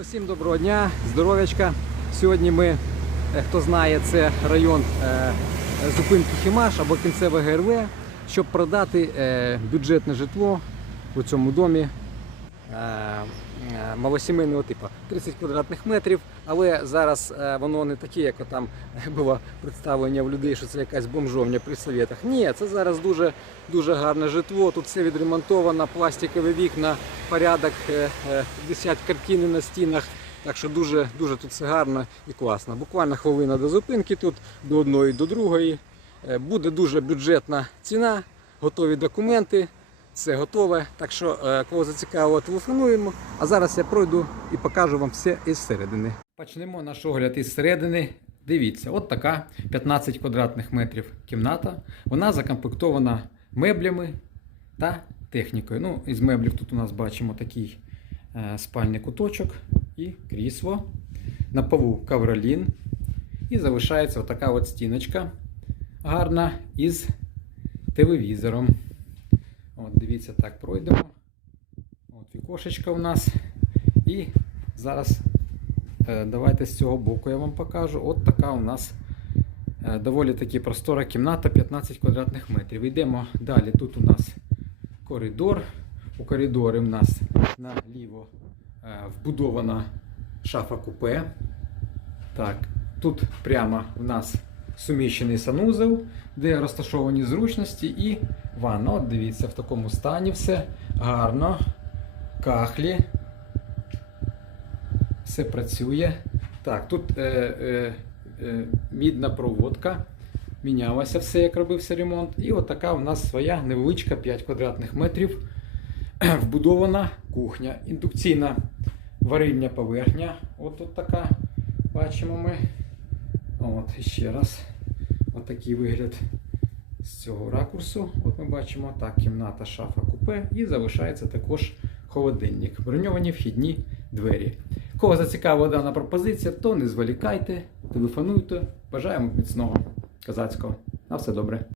Усім доброго дня, здоров'ячка. Сьогодні ми, е, хто знає, це район е, зупинки Хімаш або кінцеве ГРВ, щоб продати е, бюджетне житло у цьому домі малосімейного типу 30 квадратних метрів, але зараз е, воно не таке, як там було представлення в людей, що це якась бомжовня при совєтах. Ні, це зараз дуже, дуже гарне житло. Тут все відремонтовано, пластикові вікна, порядок, е, е, картини на стінах. Так що дуже, дуже тут все гарно і класно. Буквально хвилина до зупинки тут, до одної, до другої. Е, Буде дуже бюджетна ціна, готові документи, все готове. Так що, е, кого зацікавило, телефонуємо. А зараз я пройду і покажу вам все із середини. Почнемо наш огляд із середини. Дивіться, от така 15 квадратних метрів кімната. Вона закомплектована меблями та технікою. Ну, із меблів тут у нас бачимо такий е, спальний куточок і крісло. На полу ковролін. І залишається отака от стіночка гарна із телевізором. От, дивіться, так пройдемо. От вікошечка у нас. І зараз е, давайте з цього боку я вам покажу. От така у нас е, доволі таки простора кімната 15 квадратних метрів. Йдемо далі. Тут у нас коридор. У коридорі у нас наліво е, вбудована шафа купе. Так, тут прямо в нас суміщений санузел, де розташовані зручності і ванна. От дивіться, в такому стані все гарно. Кахлі. Все працює. Так, тут е, е, е, мідна проводка. Мінялося все, як робився ремонт. І от така у нас своя невеличка 5 квадратних метрів. Вбудована кухня. Індукційна варильня поверхня. От тут така. Бачимо ми. От, ще раз. Отакий вигляд з цього ракурсу. От ми бачимо так, кімната, шафа, купе і залишається також холодильник. Броньовані вхідні двері. Кого зацікавила дана пропозиція, то не зволікайте, телефонуйте. Бажаємо міцного козацького. На все добре.